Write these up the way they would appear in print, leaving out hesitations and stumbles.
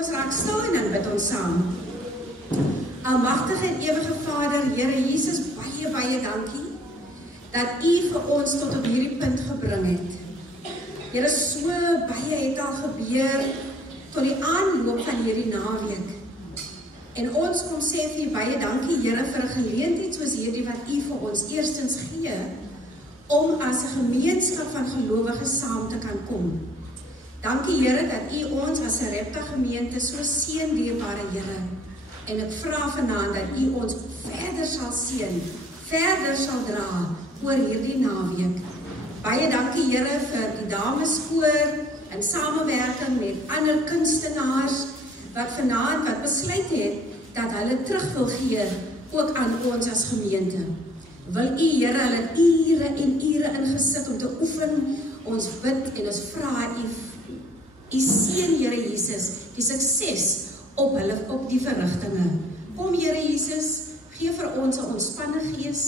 ons raak stil en dan bid ons saam. Almagtige en ewige Vader, Here Jesus, baie dankie dat U vir ons tot op hierdie punt gebring het. Here, so baie het al gebeur tot die aanloop van hierdie naweek. En ons kom sê vir U baie dankie, Here, vir 'n geleentheid soos hierdie wat U vir ons eerstens gee om as 'n gemeenskap van gelowiges saam te kan kom. Dankie, Here, dat U ons as 'n Repta gemeente so seën, dierbare Here. En ek vra vanaand dat U ons verder sal seën, verder sal dra oor hierdie naweek. Baie dankie, Here, vir die dameskoor in samewerking met ander kunstenaars wat vanaand wat besluit het dat hulle terug wil gee ook aan ons as gemeente. Wil U, Here, hulle ure en ure ingesit om te oefen. Ons bid en ons vra U seën, Here Jesus, die sukses op die verrigtinge. Kom, Here Jesus, gee vir ons 'n ontspanne gees,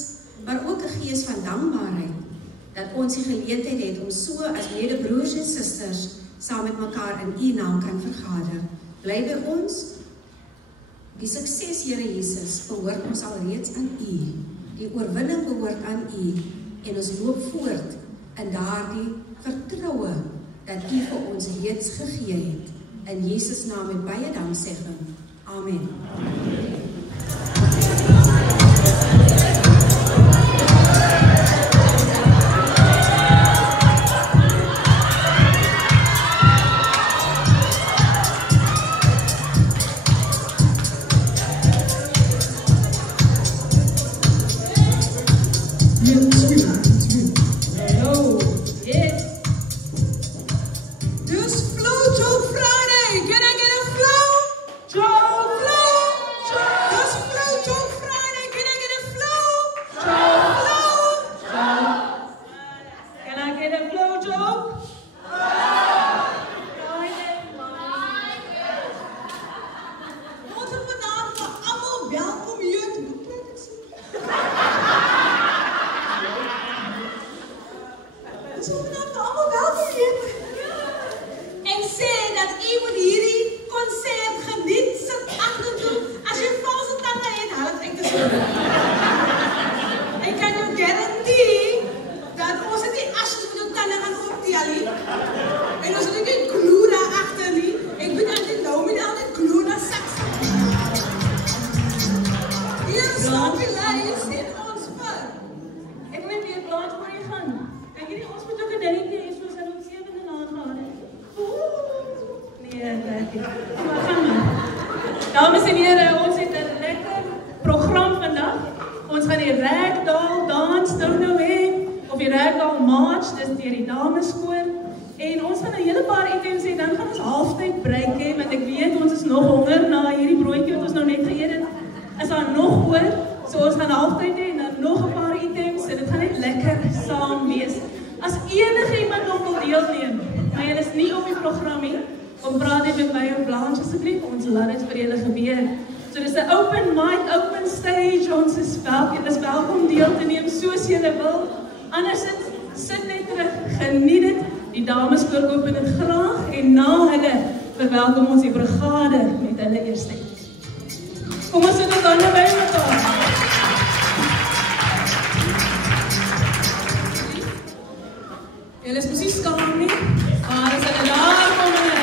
maar ook 'n gees van dankbaarheid, dat ons die geleentheid het om so as medebroers en susters saam met mekaar in U naam kan vergader. Bly by ons. Die sukses, Here Jesus, behoort ons alreeds aan U. Die oorwinning behoort aan U. En ons loop voort in daardie vertroue dat U vir ons reeds gegee het. In Jesus naam met baie danksegging. Amen. Dames en heren, ons het 'n lekker program vandag. Ons gaan die Ragdoll dans nou hê, of die Ragdoll March, dis deur die dameskoor. En ons gaan 'n hele paar items hê, dan gaan ons halftyd break hê, want ek weet ons is nog honger na hierdie broodjie wat ons nou net geëet het. Is daar nog oor? So ons gaan halftyd hê en dan nog 'n paar items en dit gaan net lekker saam wees. As enige iemand nog wil deelneem, maar julle is nie op die program nie, kom praat net met my op Blanche asseblief, ons laat dit vir julle gebeur. So dis 'n open mic, open stage, ons is welkom deel te neem soos julle wil. Andersins, sit net terug, geniet dit. Die dameskoor open dit graag en na hulle verwelkom ons die brigade met hulle eerste iets. Kom ons sit ons hande by mekaar. Julle is presies skaam nie, maar as hulle daar kom en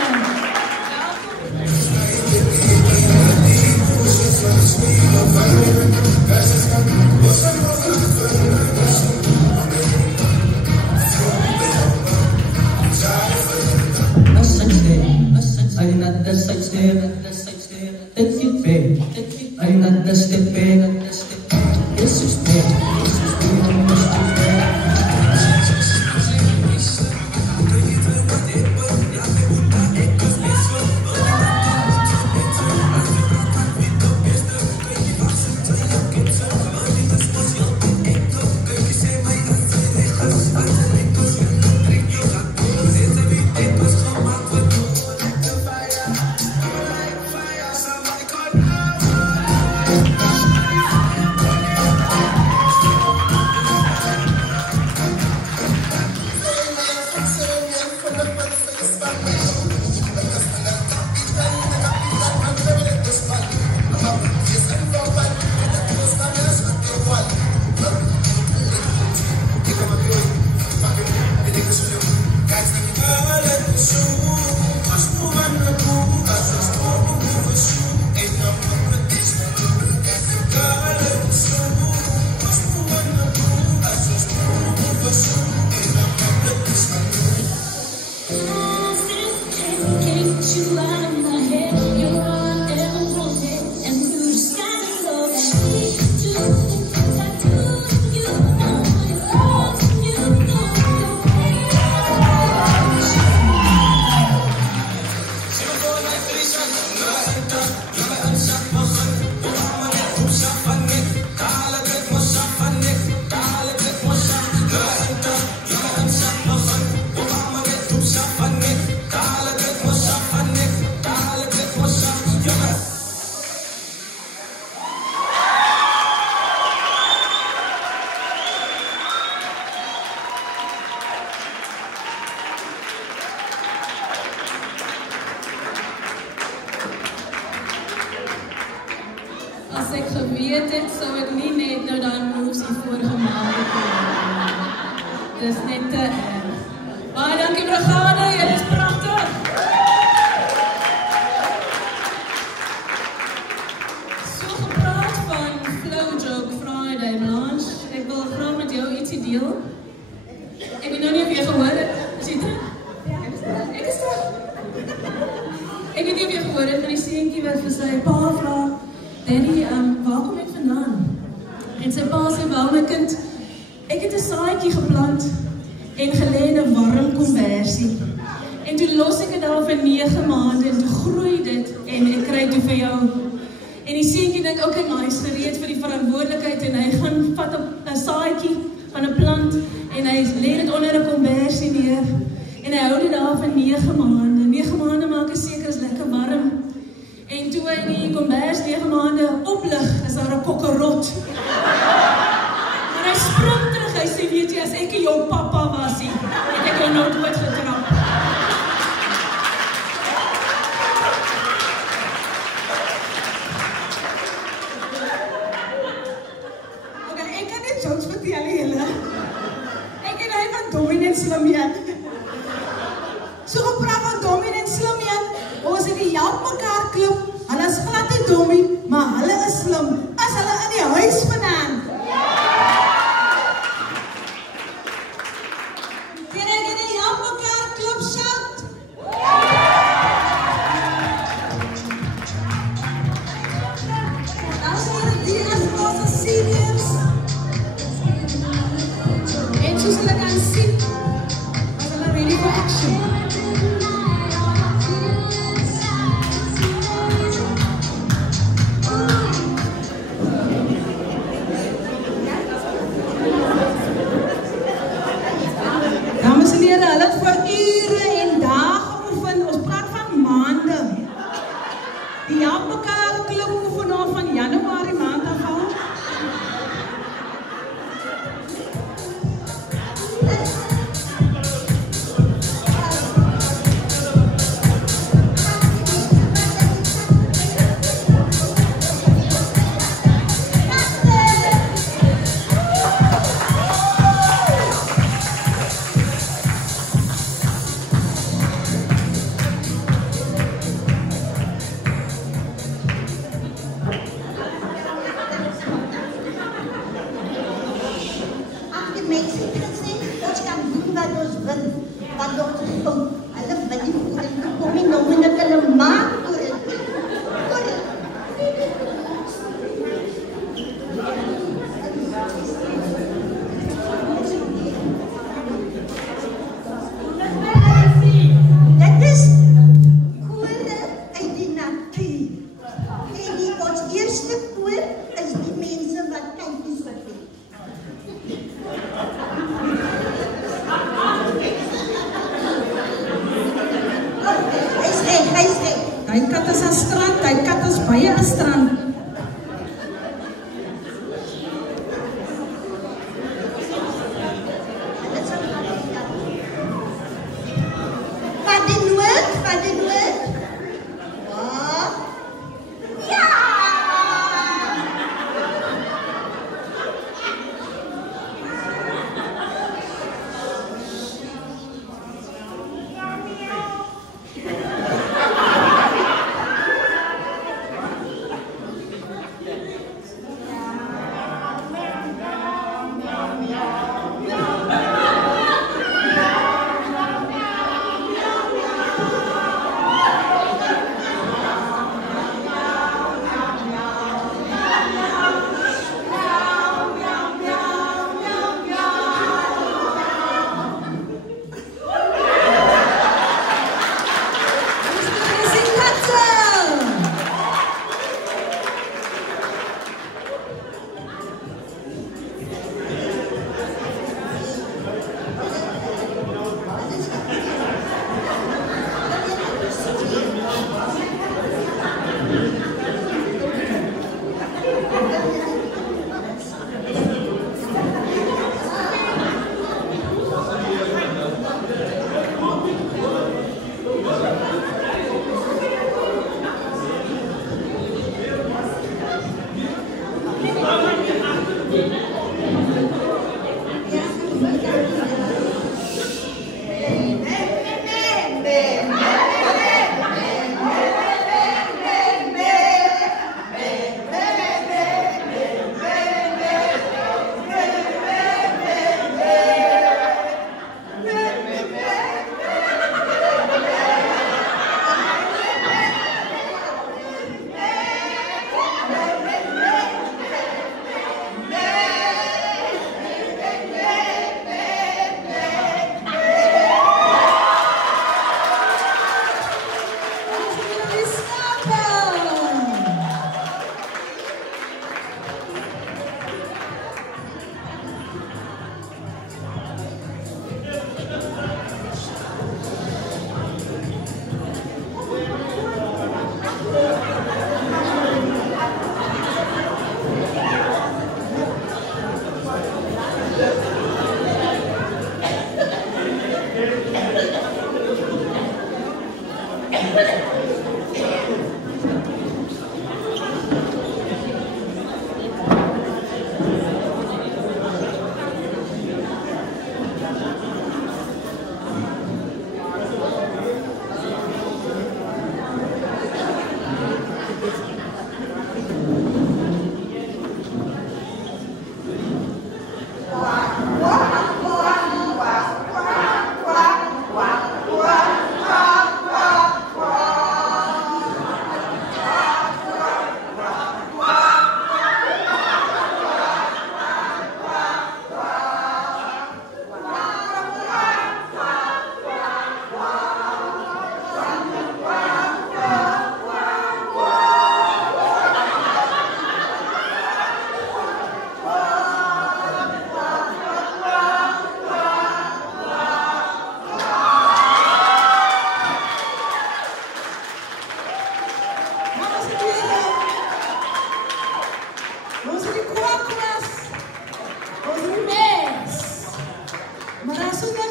As ek geweet het, sou ek nie net nou daai moves hiervoor gemaak het. Dis net te erg. Baie dankie brigade, julle is pragtig. So gepraat van Flow Joke Friday, Blanche. Ek wil graag met jou ietsie deel. Ek weet nou nie of jy gehoor het. Is jy terug? Ja, ek is terug. Ek weet nie of jy gehoor het van die seentjie wat vir sy pa vra, Daddy, waar kom ek vandaan? En sy pa sê, wel my kind, ek het 'n saadjie geplant en gelê in 'n warm kombersie. En toe los ek dit daar vir 9 maande en toe groei dit en ek kry toe vir jou. En die seentjie dink, okay, maar hy's gereed vir die verantwoordelikheid en hy gaan vat 'n saadjie van 'n plant en hy lê dit onder 'n kombersie neer. En hy hou dit daar vir 9 maande. 9 maande maak hy seker is lekker warm. En toe hy die kombers 9 maande oplig, is daar 'n kokkerot. Maar hy spring terug, hy sê, weet jy, as ek jou papa was, het ek jou nou dood getrap. Ok, ek kan net jokes vertel, julle. Ek en hy van Dominee Slimeen. So gepraat van Dominee Slimeen, ons het die Help Mekaar klub. Hulle is glad nie dommie, maar hulle is slim. As hulle in die huis vandaan. Kan ek in die Help Mekaar klub shout? Dan sê die as ons seniors. En soos hulle kan sien, as hulle ready for action. Hulle het vir ure en dae geoefen, ons praat van maande. Die Help Mekaar klub oefen al van Januarie maand af al.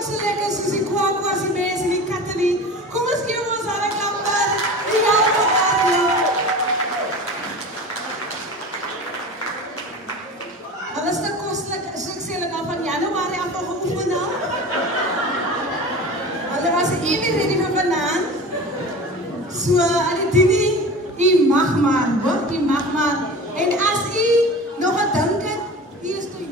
so lekker soos die kwakwas, die mense en die katte nie. Kom ons gee ons aan 'n klapper. Die help mekaar nie. Hulle is te koslik, so ek sê hulle al van Januarie af al geoefen al. Hulle was even ready vir vanaand. So, alle Dini, u mag maar, hoor, u mag maar. En as u nog wat dink het, hier is toe.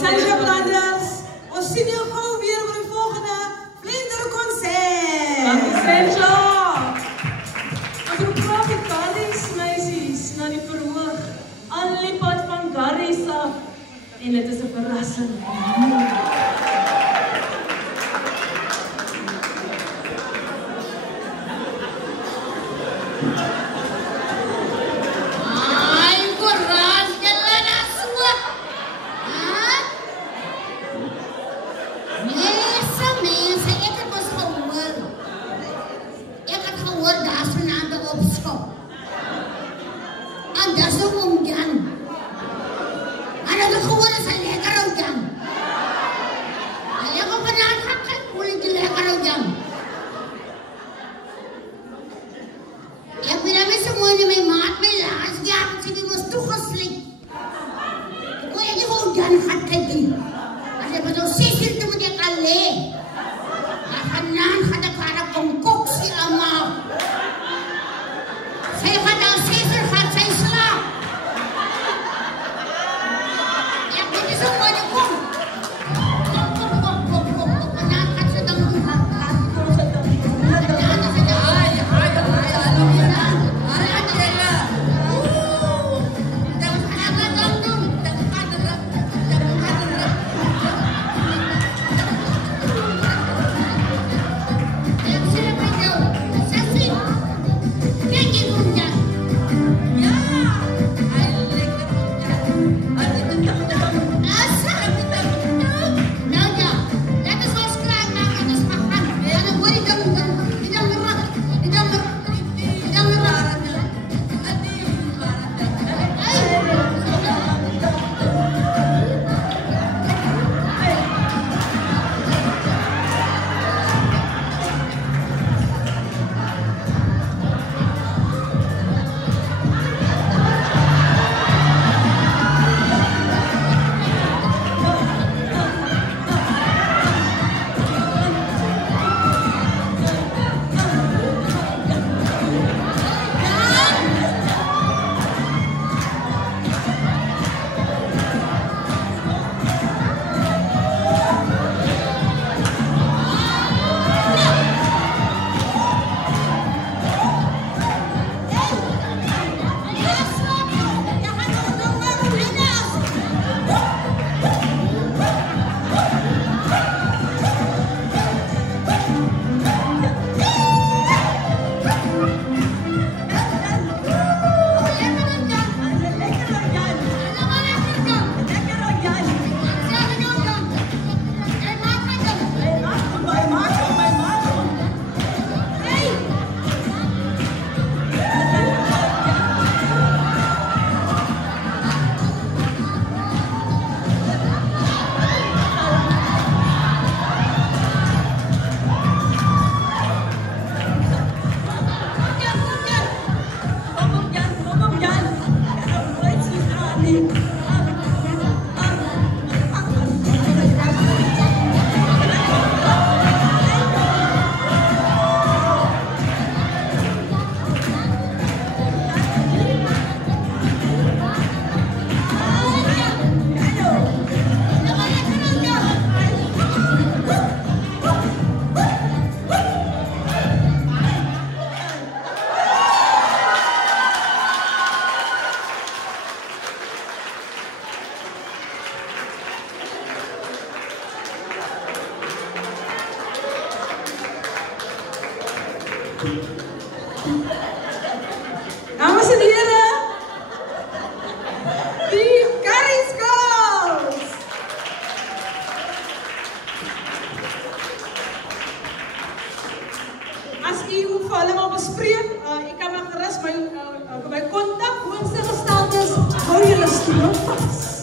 Sancha Brothers, ons sien jou gou weer vir die volgende Vlindere-konsert. Dankie Sancha. Ons roep graag die Garries meisies na die verhoog. Al die pad van Garries af. En dit is 'n verrassing. Dames en heren, die Curry Skulls. As u hoef hulle maar bespreek, ek kan maar gerus my kontak, hoogste gesteldes, hou julle stoel vas.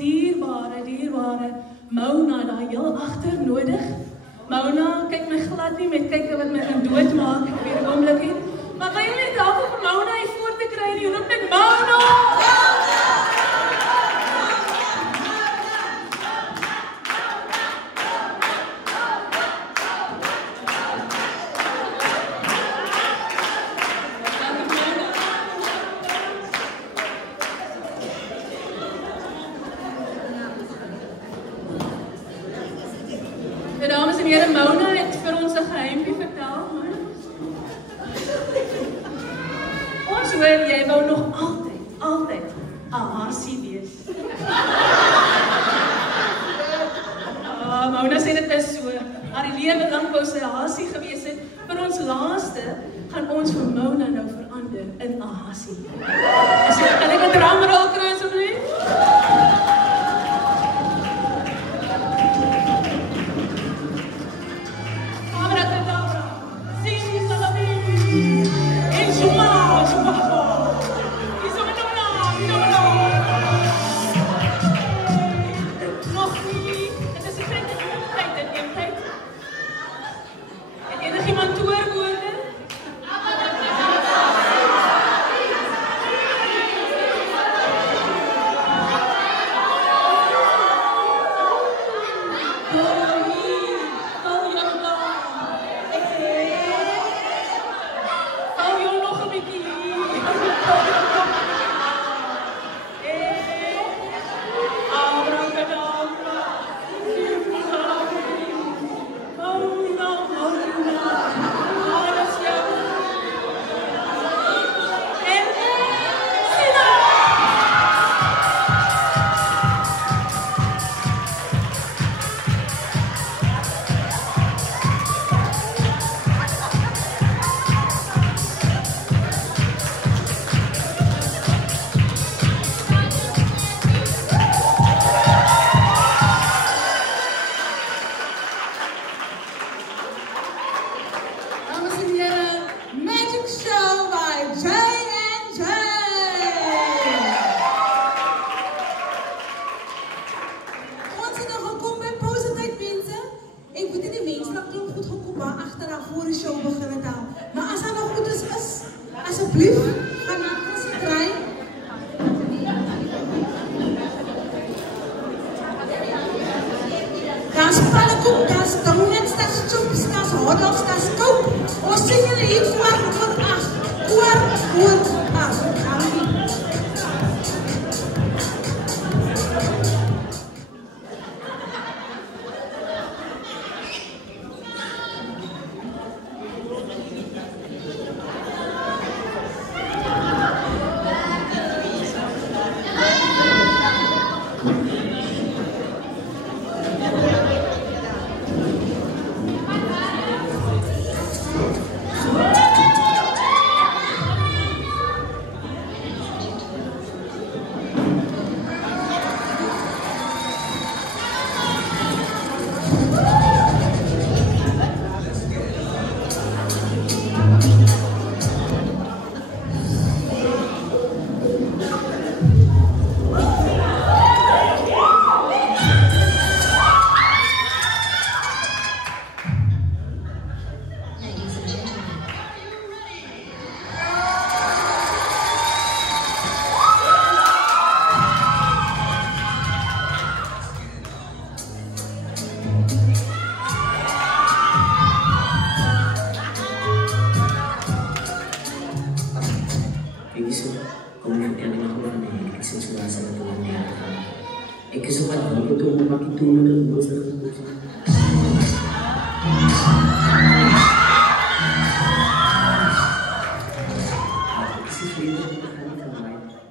dierbare Mona daar heel agter nodig. Mona, kyk my glad nie met kyk wat my gaan doodmaak op hierdie oomblik nie. Maar wil jy net help om Mona hier voor te kry en roep net Mona! Dames en heren, Mona het vir ons 'n geheimpie vertel. Ons hoor jy wou nog altyd 'n haarsie wees. Mona sê dit is so. Haar lewe lank wou sy 'n haarsie gewees het. Vir ons laaste gaan ons vir Mona nou verander in 'n haarsie. So kan ek 'n drumrol kry asseblief?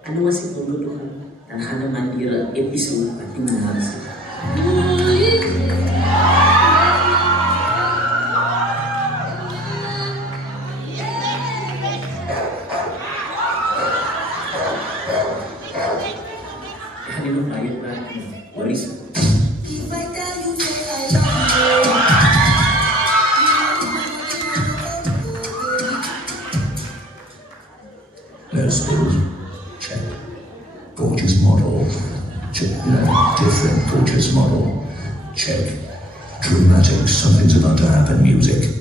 Ano masih pembunuhan dan hanya mandira episode pati menarik. Kali ini bayar berapa? Waris. Let's go. Check. Gorgeous model. Check. Different purchase model. Check. Dramatic. Something's about to happen. Music.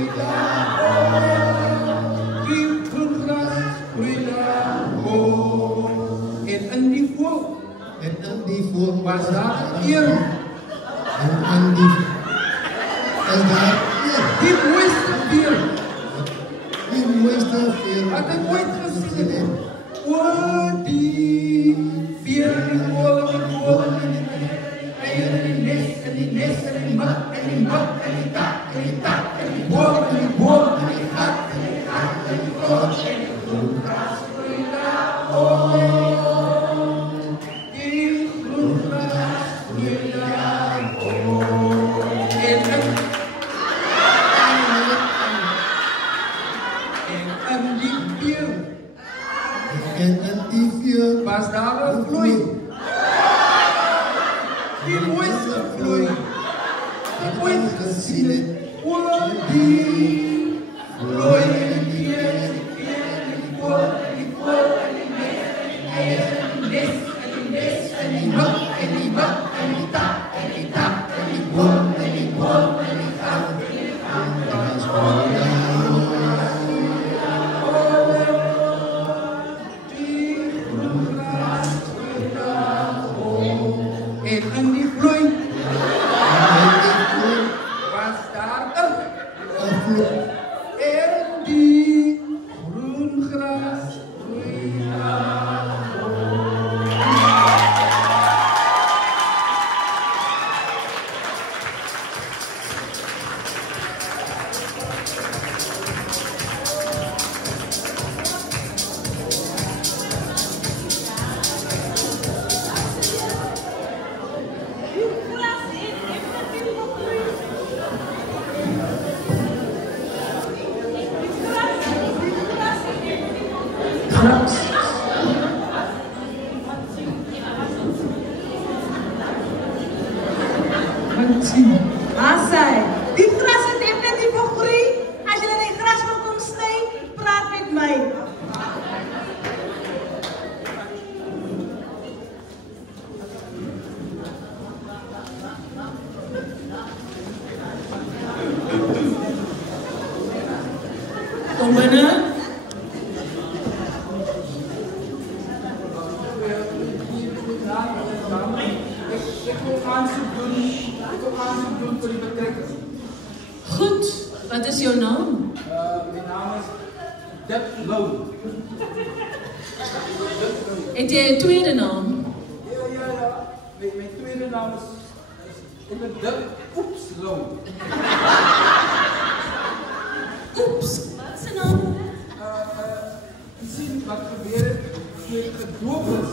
groeit daar hoog. Die groen gras groeit daar hoog. En in die voel was daar eer. En in die is daar eer. Die mooiste veer. Die mooiste veer wat ek ooit gesien het. O, die veer in die kool in die eier in die nes in die mat in die mat in die tak in die tak in die boom in die gat in die gat in die kool in die groen gras groeit daar hoog. Die groen gras groeit daar hoog. En in die veer was daar 'n vloei. Die mooiste vloei wat ooit gesien het. O, die vloei in die veer, in die kool, in die mes, in die eier, in die nes, in die mat, in die tak, in die tak, in die boom, in die gat, in die gat, en in die vloei was daar 'n vloei. En die groen gras groeit daar Asai, die gras het definitief gegroei. As jy die gras wil kom sny, praat met my. Kom binne. Ek wil aansoek doen vir die betrekkers. Goed, wat is jou naam? My naam is Dick Lou. Het jy 'n tweede naam? Ja. My tweede naam is Dick Oeps Lou. Oeps, wat is 'n naam? Sien wat gebeur het toe ek gedoop is.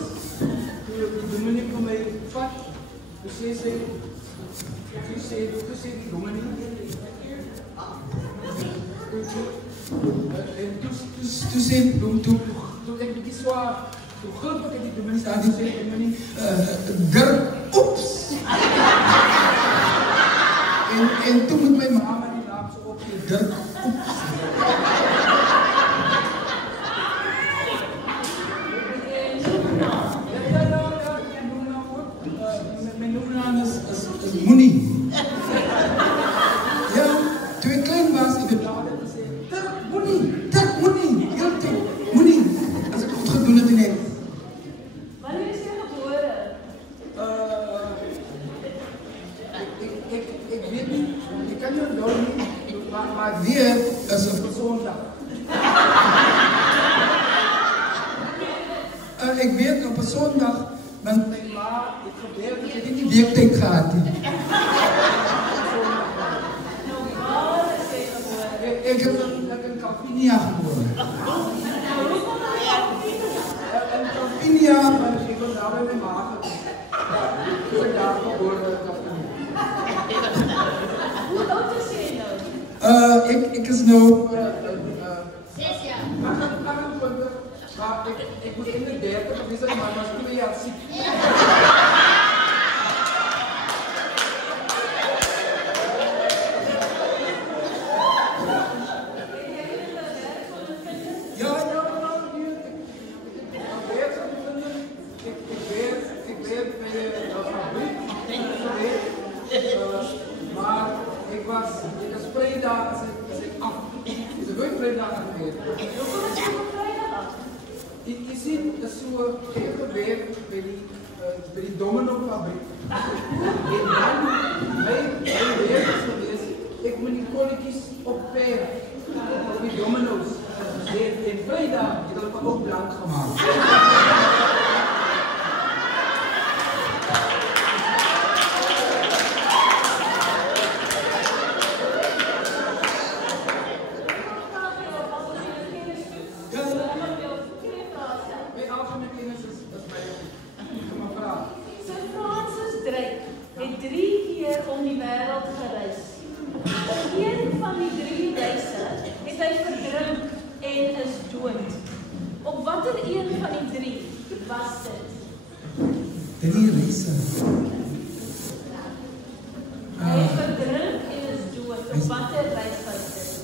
Toe die dominee vir my vat. Toe sê die dominee. En toe sê ek bietjie swaar. Toe gulp ek die dominee staan en sê die dominee, Dirk Oeps. En toe moet my ma die naam so opgee, Dirk Oeps. Mijn noemnaam is Moenie. Ja, toen ik klein was, ik heb later gezegd, Dirk Moenie, heel tijd, Moenie. Als ik goed gedaan heb in het. Wanneer is jy gebore? Ik weet niet, ik kan het nou niet, maar weer is een zondag. Ik weet op een zondag, want mijn ma, ik probeer dat ik niet weektijd gaat. Ik heb een Calvinia geboren. Een Calvinia, maar ik was daar bij mijn ma. Ik ben daar geboren. Hoe oud is jy nou? Ik is nou 6 jaar. 28, maar ik moet in de 30, dus ik was 2 jaar ziek. so gewerk by die dominofabriek. En dan, my werk is gewees, ek moet die kolletjies opverf op die domino's. En Vrydag het hulle ook blank gemaak. Om die wêreld gereis. Op een van die 3 reise het hy verdrink en is dood. Op watter een van die 3 was dit? 3 reise. Hy verdrink en is dood. Op watter reis was dit?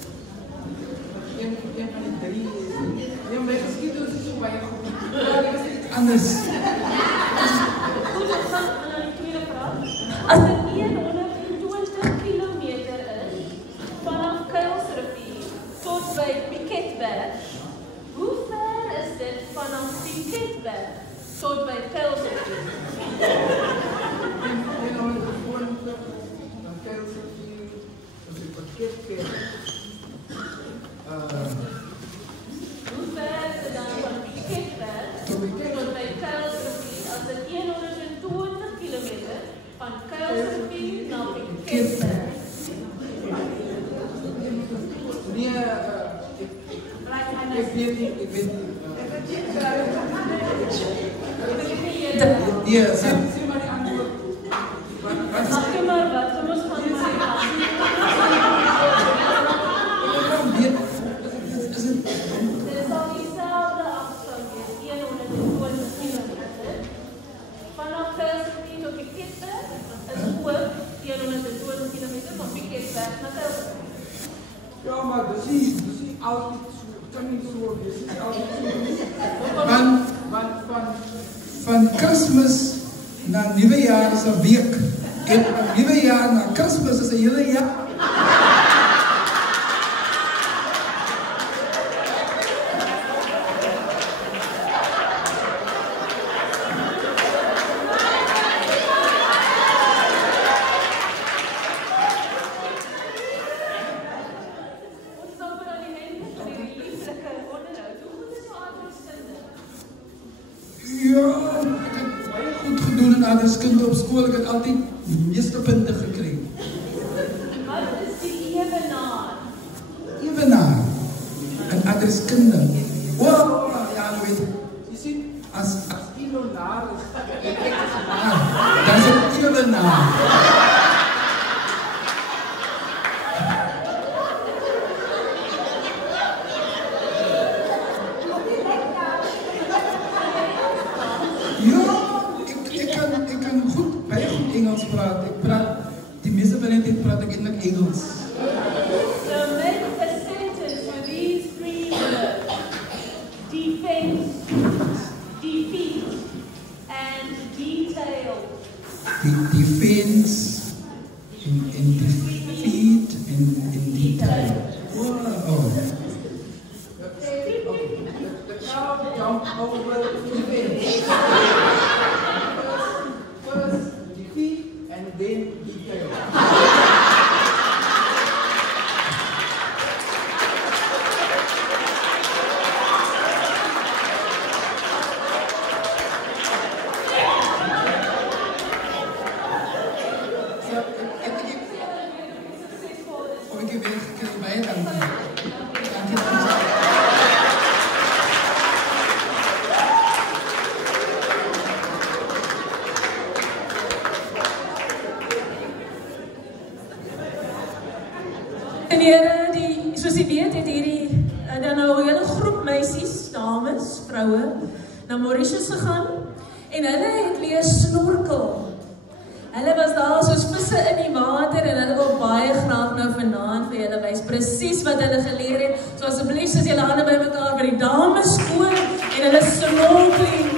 Een van die 3 is my geskiedenis is so baie goed. Anders. Goed, ons gaan na die tweede vraag. As dit 120 kilometer is vanaf Kuilsrivier tot by Piketberg, hoe ver is dit vanaf Piketberg tot by Kuilsrivier? 120 van Kuilsrivier tot by Piketberg. Hoe ver is dit dan van Piketberg tot by Kuilsrivier as dit 120 kilometer van Kuilsrivier na Piketberg? Nee, ek weet nie. Nee, sê maar die antwoord. Mag jy maar wat, kom ons gaan sê. Dit is al dieselfde afstand wees, 120 kilometer. Vanaf Kuilsrivier tot Piketberg is ook 120 kilometer van Piketberg na Kuilsrivier. Ja, maar dis nie altyd so, kan nie so wees, dis altyd so. Van Kersfees na Nuwejaar is 'n week. En van Nuwejaar na Kersfees is 'n hele jaar. Wiskunde op skool, ek het altyd die meeste punte gekry. Wat is die ewenaar? Ewenaar? En adreskunde. Oh, ja, weet ek. Jy sien, as ewenaar is, dan is het ewenaar. Engels praat. Ek praat, die meeste van die tijd praat ek eintlik Engels. So make a sentence with these 3 words. Defense, defeat, and detail. Defense, in defeat, and detail. Wow. The crowd jumped over the fence. And then detail. Ik heb weer gekregen bij het dank. Soos jy weet, het hierdie dan nou 'n hele groep meisies, dames, vroue, na Mauritius gegaan en hulle het leer snorkel. Hulle was daar soos visse in die water en hulle wil baie graag nou vanaand vir julle wys presies wat hulle geleer het. So asseblief sit julle hande bymekaar vir die dames koor en hulle snorkeling.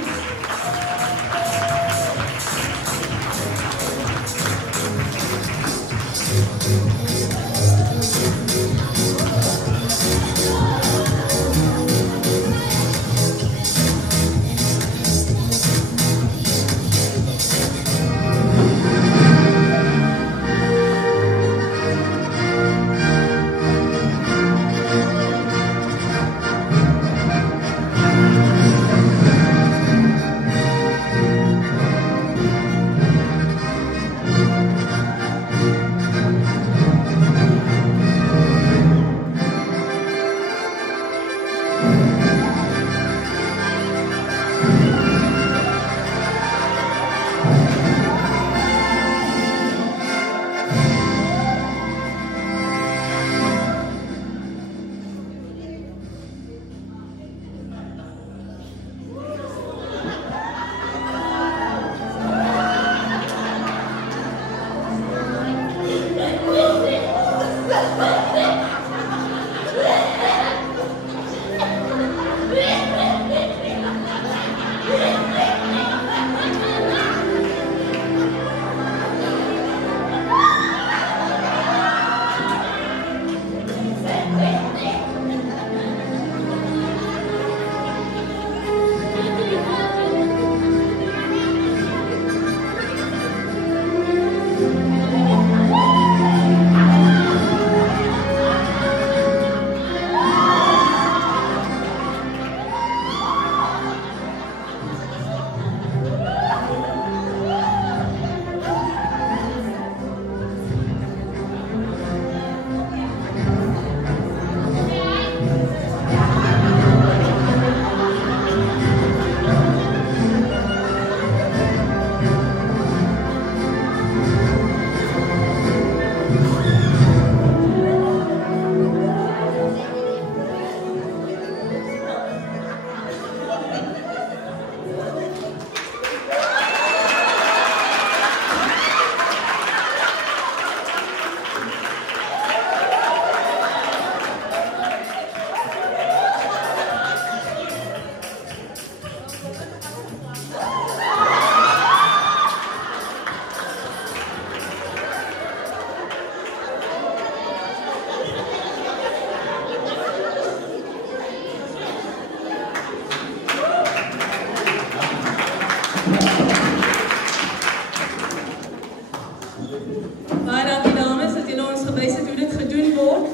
Baie dankie dames dat julle ons gewys het hoe dit gedoen word.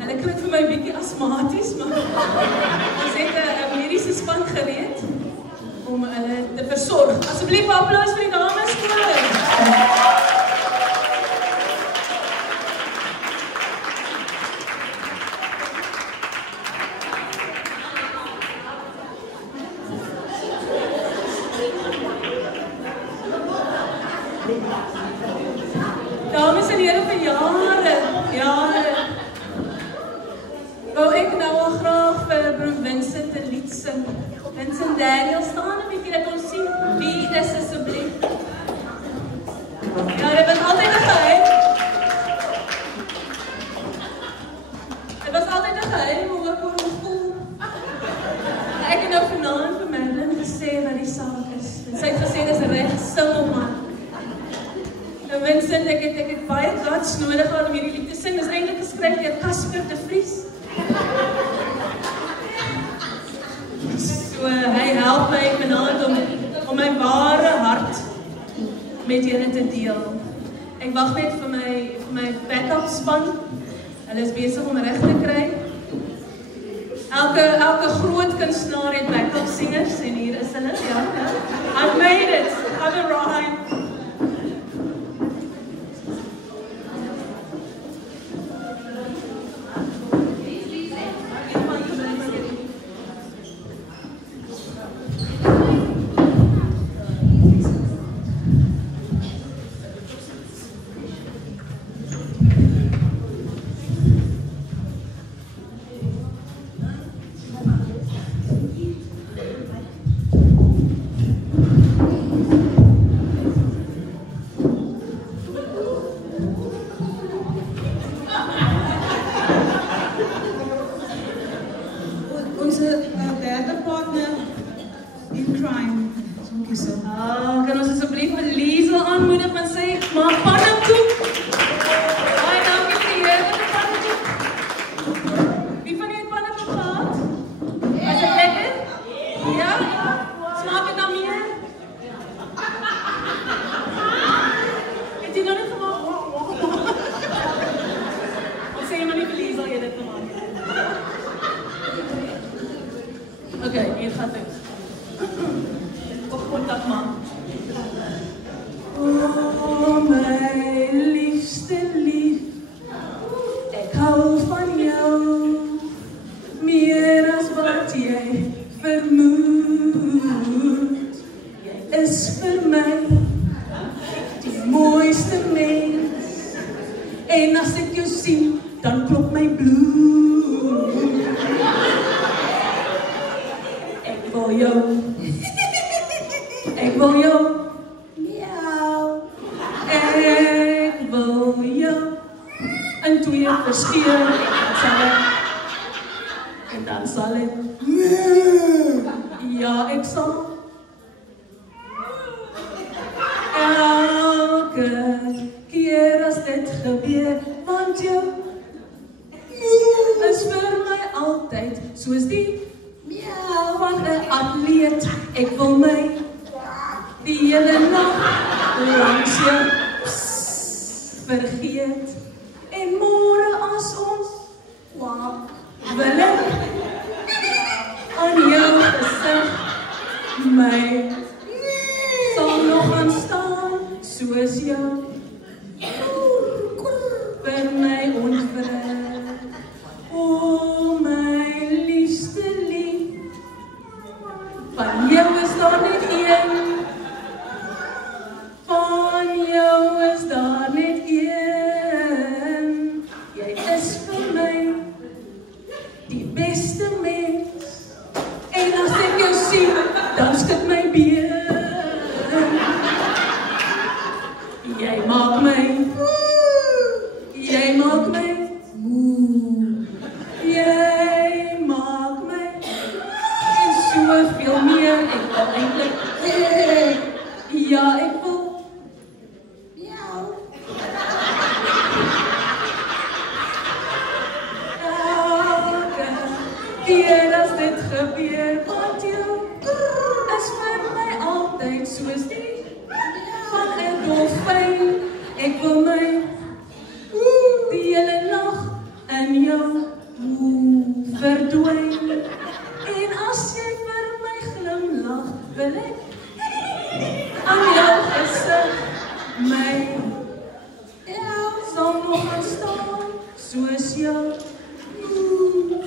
Hulle klink vir my 'n bietjie asmaties, maar ons het 'n mediese span gereed om hulle te versorg. Asseblief 'n applaus vir die dames koor. Dames en heren, vir jare wou ek nou al graag vir broer Vincent 'n lied sing. Vincent Daniel, staan 'n bietjie dat ons sien wie is asseblief. Ja, dit was altyd 'n geheim. Dit was altyd 'n geheim hoe ek oor my voel. Ek het nou vanaand vir Madeline gesê wat die saak is. En sy het gesê dis reg, sing hom man. Nou Vincent, ek het baie guts nodig gehad om hierdie lied te sing. Dit is eintlik geskryf deur Casper de Vries. So hy help my vanaand om my ware hart met julle te deel. Ek wag net vir my backup span. Hulle is besig om reg te kry. Elke groot kunstenaar het backup singers en hier is hulle. Ja. I've made it. I've arrived. Kan ons asseblief vir Liesel aanmoedig want sy maak pannenkoek. Baie dankie vir die heerlijke pannenkoek. Wie van die het pannenkoek gehad? Was het lekker? Ja? Smaak het nou meer? Het jy nog niet gemaakt? Of sê jy maar nie vir Liesel jy dit gemaakt? Oké, hier gaat het. Kontak man. Oh my liefste lief, ek hou van jou, meer as wat jy vermoed. Jy is vir my die mooiste mens, en as ek jou sien, dan klop my bloed. Ek wil jou. Ek wil jou, miauw. Ek wil jou in twee verskeur en dan sal ek, ja ek sal elke keer as dit gebeur, want jou is vir my altyd soos die miauw van 'n atleet. Ek wil my die hele nacht langs jou vergeet. En môre as ons waak, wil ek aan jou gesig my sal nog gaan staan soos jou vir my ontwrig. O my liefste lief, van jou is daar net een. Van jou is daar net een. Jy is vir my die beste mens. En as ek jou sien, dan skud my been. Jy maak my moe. Jy maak my en soveel meer. Ek wil eintlik ja, ek wil keer as dit gebeur, want jou is vir my al soos die van 'n dolfyn. Ek wil my die hele nag in jou verdwyn. En as jy vir my glimlag, wil ek aan jou gesig my sal nog gaan staan soos jou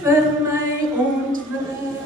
vir my ontwil.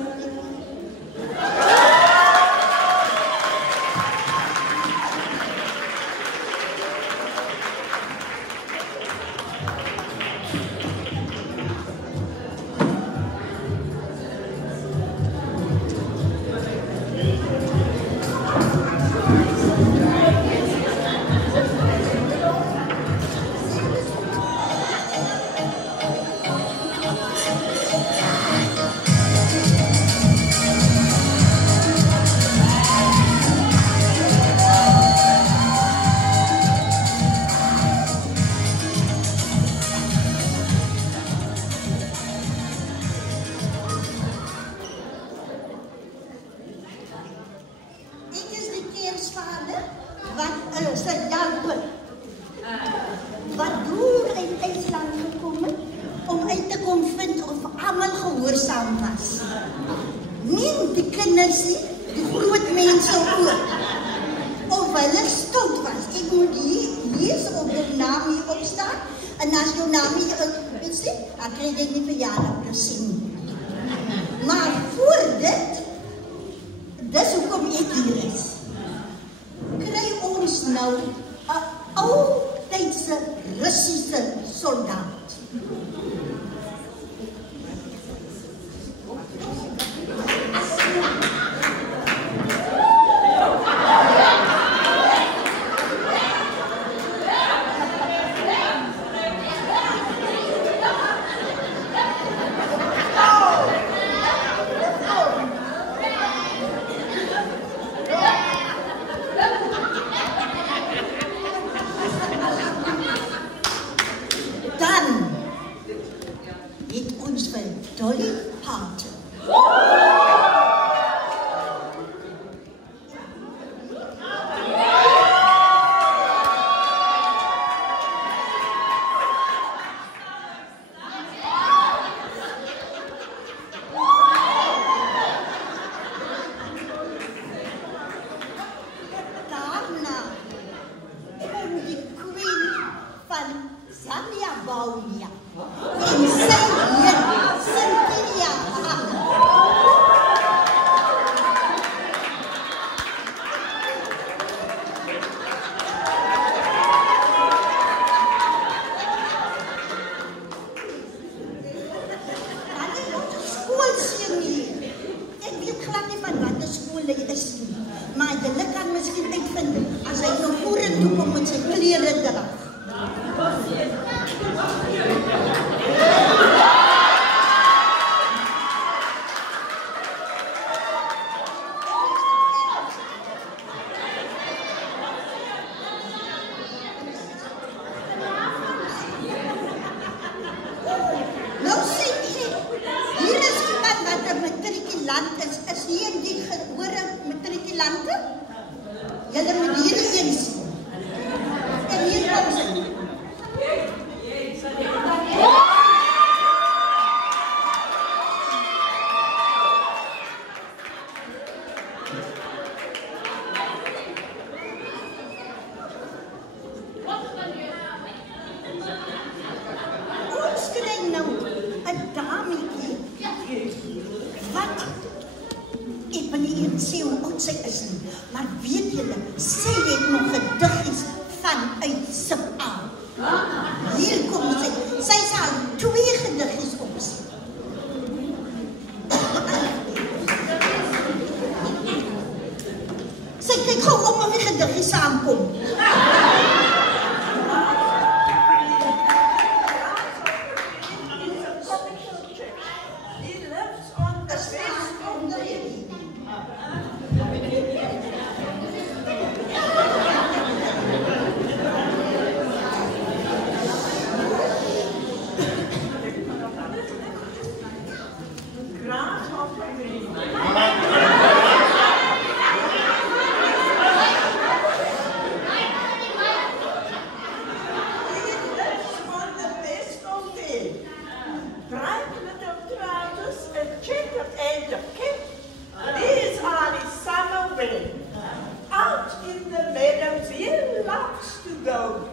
though,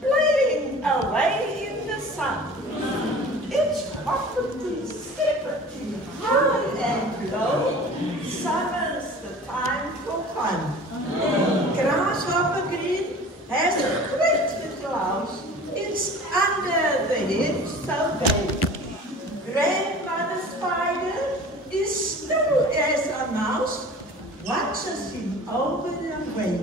playing away in the sun. It's hoppity, skippity, high and low. Summer's the time for fun. Grasshopper Green has a great little house. It's under the hedge so big. Grandmother Spider is still as a mouse, watches him over the way.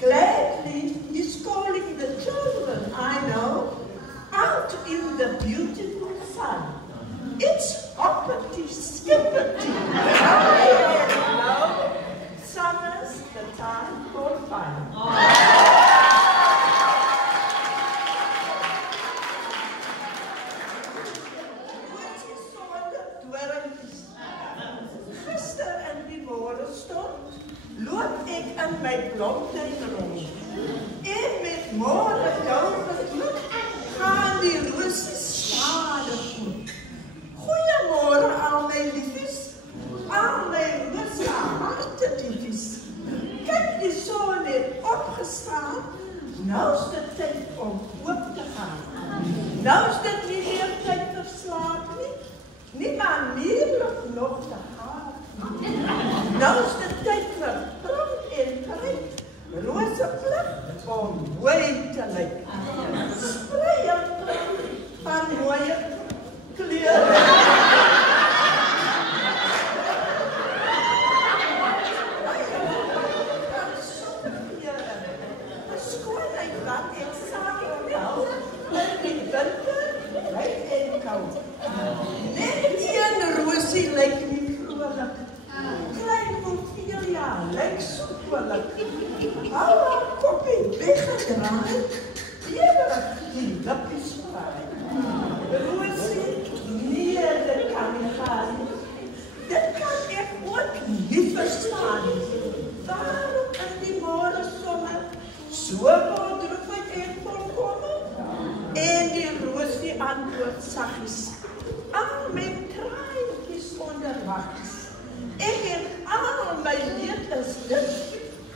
Gladly he's calling the children, I know, out in the beautiful sun. It's hoppity, skippity, high and low. Summer's the time for fun. Gister en die woorden stond, loop ik in mijn blomtuin rond. En met morgen geluk gaan die roosjes schade goed. Goeiemorgen al mijn liefjes, al mijn roze hartediefjes. Kijk, die zon heeft opgestaan, nou is de tijd om op te gaan. Nou is dit niet meer tijd verslaat nie. Niemand meer nog te gaan. Nou is de tijd vir prank en pryk. Roze plig om mooi te lyk. Sprei en prank van mooie kleuren. Skoonheid wat en samen wel, in die winter, ryk en koud. Net een roosie lyk nie vrolik. Klein Ophelia lyk so vrolik. Hou haar koppie weggedraai, bewerig die lippies vraai. Roosie, nee, dit kan nie gaan. Dit kan ek ook nie verstaan. Waarom in die morgensonne so wondroeflik en volkomen? En die roosie antwoord saggies, al my traantjies onderwag. Ek het al my leed is dit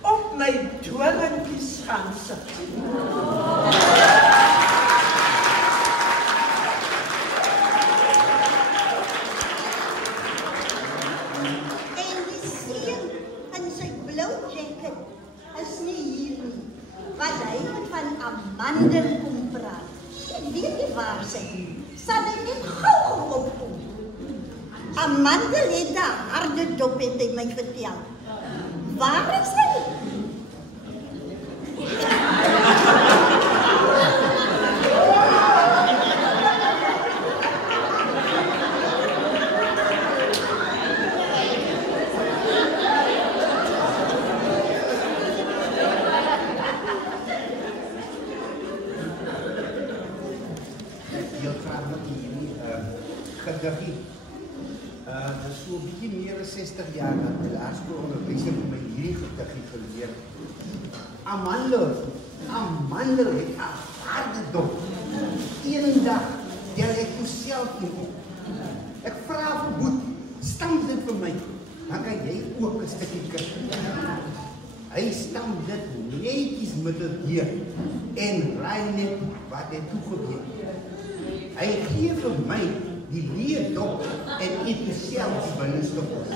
op my doringkies gaan sit. En die seun in sy blou jacket is nie hier nie, wat hy van Amandel kom praat. Ek weet nie waar sy sal hy net gauw opkom. Amandel het 'n harde dop, het hy my vertel. Waar is hy? Gediggie. Dis so 'n bietjie meer as 60 jaar dat die laerskoolonderwyser vir my hierdie gediggie geleer. Amandel het 'n harde dop. Eendag tel ek myself nie op. Ek vra vir Boet, stamp dit vir my, dan kan jy ook 'n stukkie kry. Hy stamp dit netjies met 'n deur en raai net wat hy toegeweet. Hy gee vir my die leer dop en eet myself die binneste kos.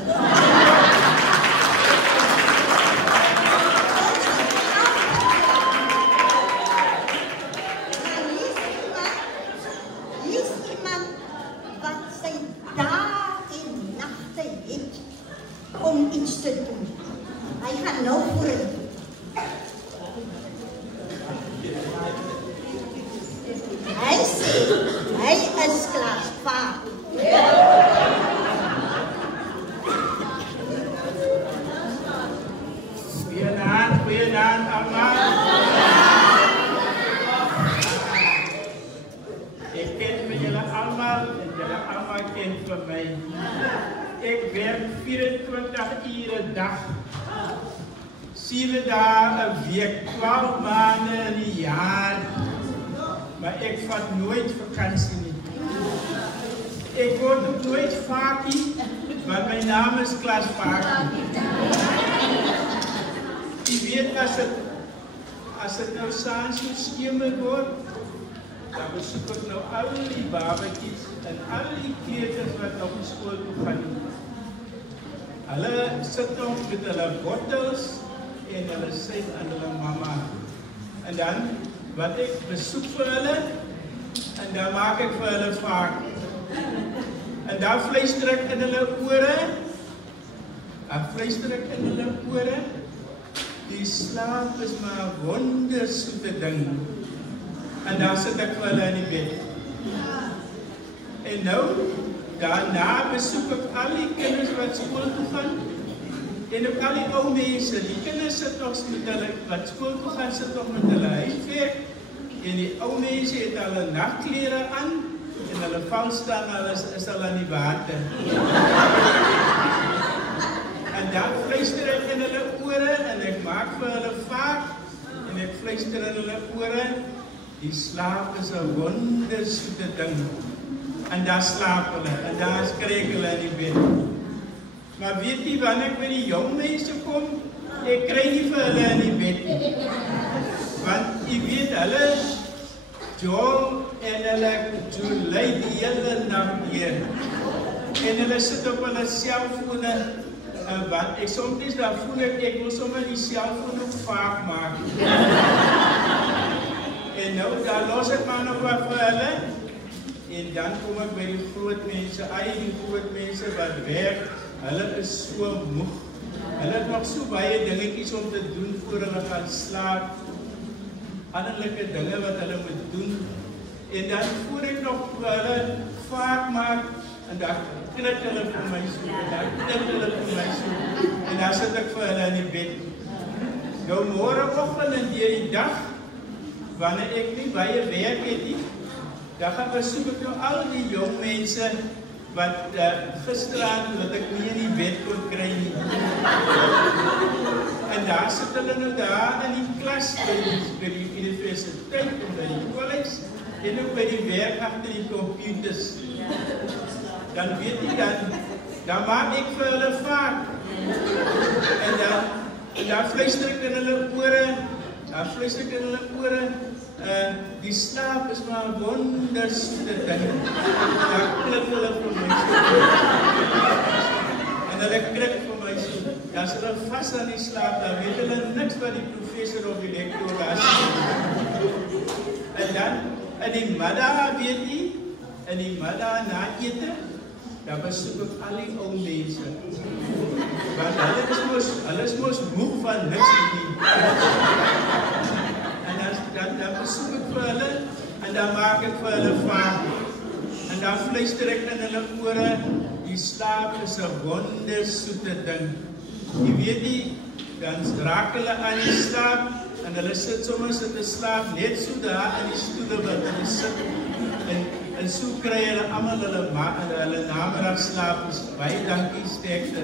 Hier is iemand wat sy dae en nagte het om iets te doen. Hy gaan nou voor het. Hy sê, hy is klasvaar. Goeienaand allemaal. Ik ken jullie allemaal en jullie allemaal kent van mij. Ik werk 24 uur een dag. 7 dagen een week, 12 maanden in een jaar. Maar ik vat nooit vakantie niet. Ik word ook nooit Faki, maar mijn naam is Klaas Faki. Je weet as dit nou saans so skemer word, dan besoek ek nou al die babatjies en al die kleuters wat op die skool toe gaan. Hulle sit nog met hulle bottels en hulle sê aan hulle mamma. En dan, wat ek besoek vir hulle, en dan maak ek vir hulle vaak. En dan fluister ek in hulle ore, die slaap is maar 'n wondersoete ding. En dan sit ek vir hulle in die bed. En nou, daarna besoek ek al die kinders wat skool toe gaan, en ook al die ou mense, die kinders sit nog met hulle, wat skool toe gaan, sit nog met hulle huiswerk, en die ou mense het hulle nagklere aan, en hulle val staan, hulle is al aan die water. En dan fluister ek in hulle ore, en ek maak vir hulle vaak, en ek fluister in hulle ore, die slaap is 'n wondersoete ding. En daar slaap hulle, en daar skryk hulle in die bed. Maar weet jy, wanneer ek by die jong mense kom, ek kry nie vir hulle in die bed. Want jy weet, hulle, Joel en hulle Julie die hele nag hier. En hulle sit op hulle selfone, want ek soms daar voel ek wil sommer die selfoon ook vaak maak. En nou, daar los ek maar nog wat vir hulle. En dan kom ek by die groot mense, die groot mense wat werk, hulle is so moeg. Hulle het nog so baie dingetjies om te doen voor hulle gaan slaap. Anderlike dinge wat hulle moet doen. En dan voor ek nog vir hulle vaak maak, en dan knik hulle vir my so, en dan sit ek vir hulle in die bed. Nou môreoggend en die dag, wanneer ek nie baie werk het nie, dan gaan besoek ek nou al die jong mense wat gisteraan wat ek nie in die bed kon kry nie. En daar sit hulle nou daar in die klas by die universiteit en by die college en ook by die werk agter die computers. Dan weet jy dan maak ek vir hulle vaak. En dan fluister ek in hulle ore, die slaap is maar 'n wondersoete ding. Dan klik hulle vir my so. En hulle klik vir my so. Dan is hulle vas aan die slaap, dan weet hulle niks wat die professor of die lektor daar sê. En dan, in die middag weet jy, in die middag na ete, dan besoek ek al die ou mense. Want hulle is mos moeg van niks nie. Dan besoek ek vir hulle, en dan maak ek vir hulle vaak. En dan fluister ek in hulle ore, die slaap is 'n wondersoete ding. Jy weet nie, dan raak hulle aan die slaap, en hulle sit soms in die slaap, net so daar in die stoele wat hulle sit. En so kry hulle almal hulle nameddagslaap. Baie dankie, sterkte.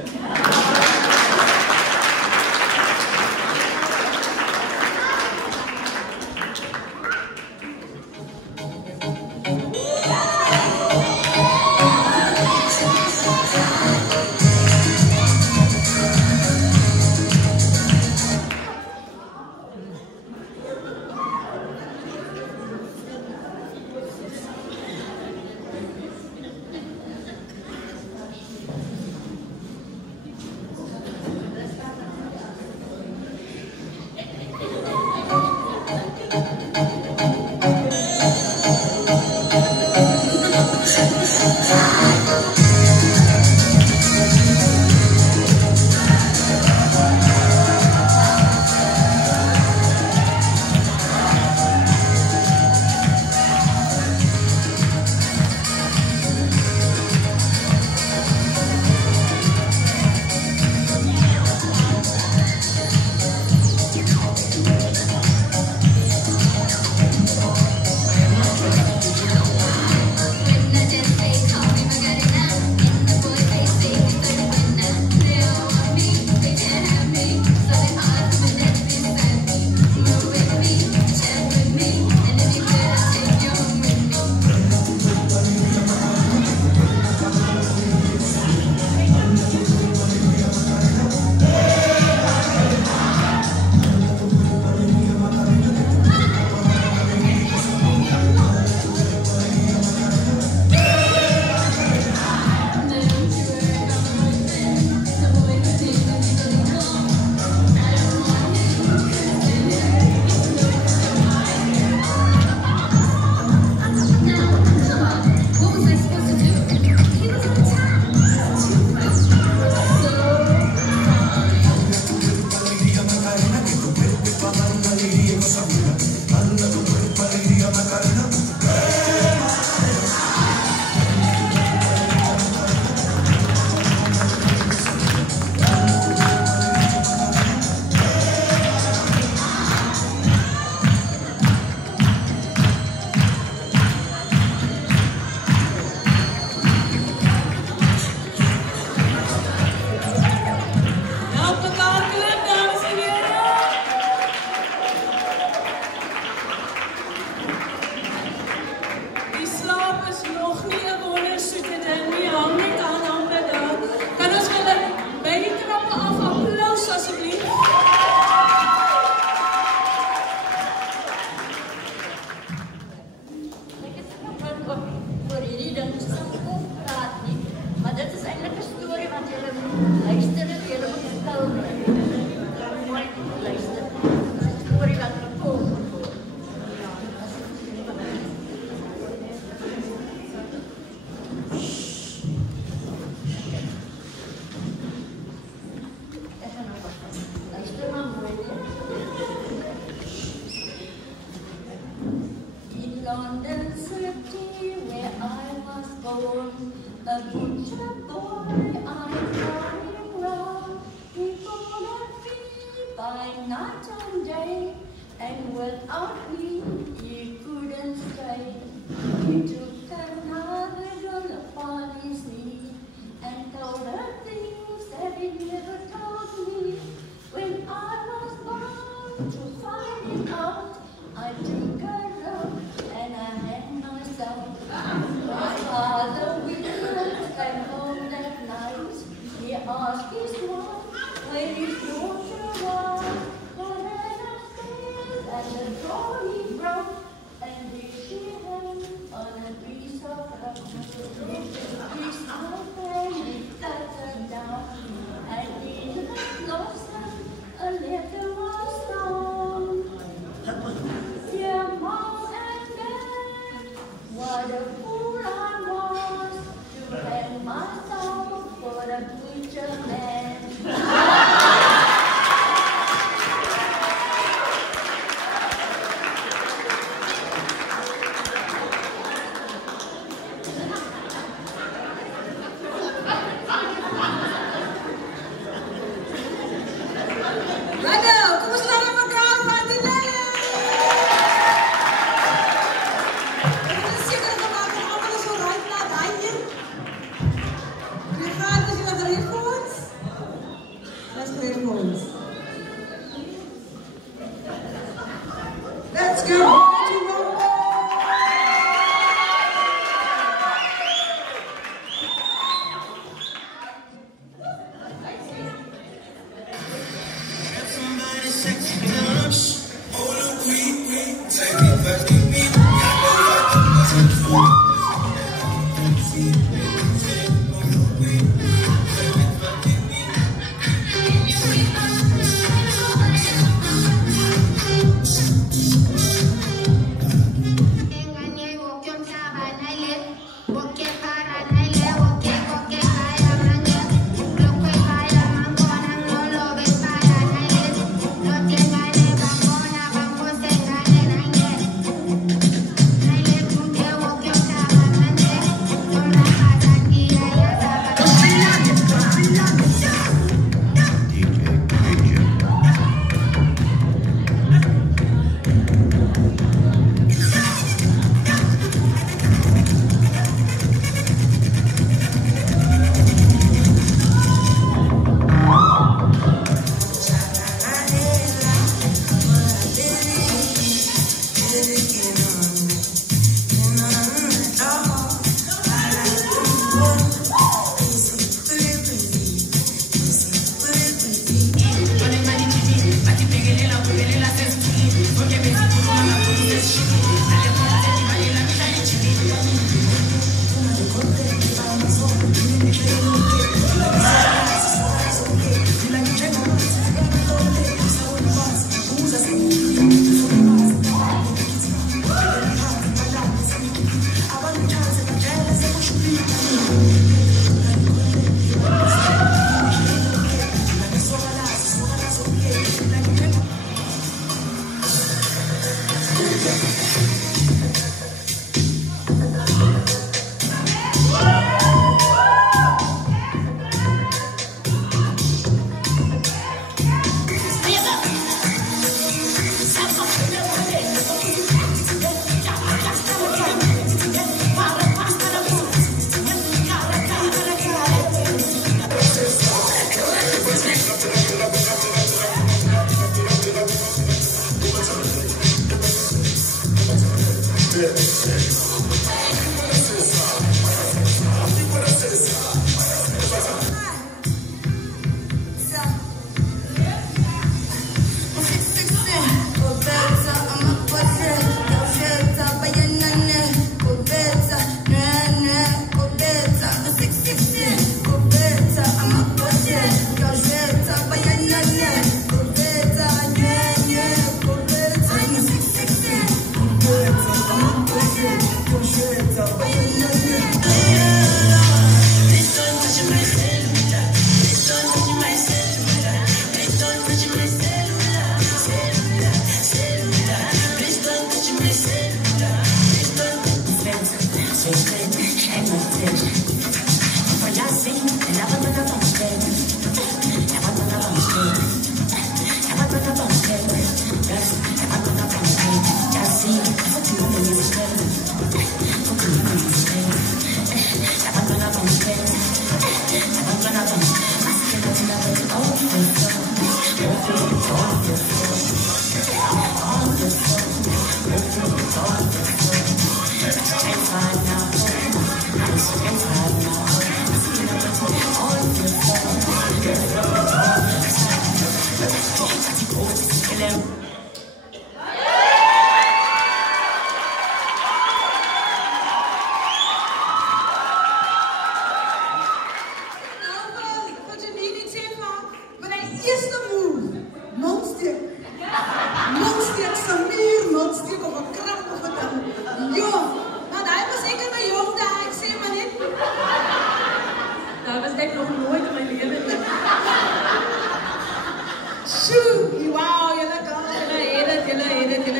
night and day, and without me he couldn't stay. He took another girl upon his knee and told her things that he never told me. When I was bound to find it out, I took her up and I had myself. My father William came home that night. He asked his wife where his daughter was. But ran upstairs and the door he broke, and there she hung on a piece of rock. He smoked and he cut her down, and in the blossom a letter was found. Dear Mom and Dad, what a fool I was to hang myself for a butcher man. Let's go. Yeah. Willem. Mondsteek, Samir, mondsteek of een krab of een ding. Jong, maar hij was zeker een jong daar, ik zeg maar niet. Daar was ik nog nooit in mijn leven. Sjoe, wauw, jullie kan. Jullie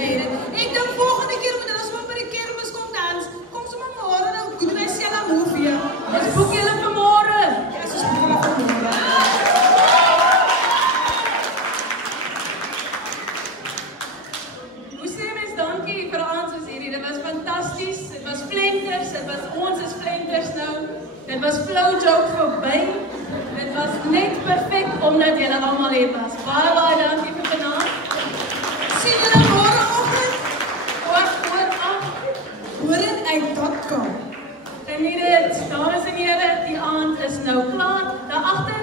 heet het. Ik denk volgende keer, maar als we bij de kermis komt dans, kom ze maar morgen, dan kunnen wij zelf een movie. Dus boek jullie vanmorgen. Ja, ze spelen vanmorgen. Dankie vir ons is hierdie. Dit was fantasties. Dit was splinters. Dit was ons splinters nou. Dit was flow joke verby. Dit was net perfek omdat julle almal hier was. Baie dankie vir vanaand. Sien julle môreoggend? Oor uit.com. Geniet dit. Dames en here, die aand is nou klaar. Daar agter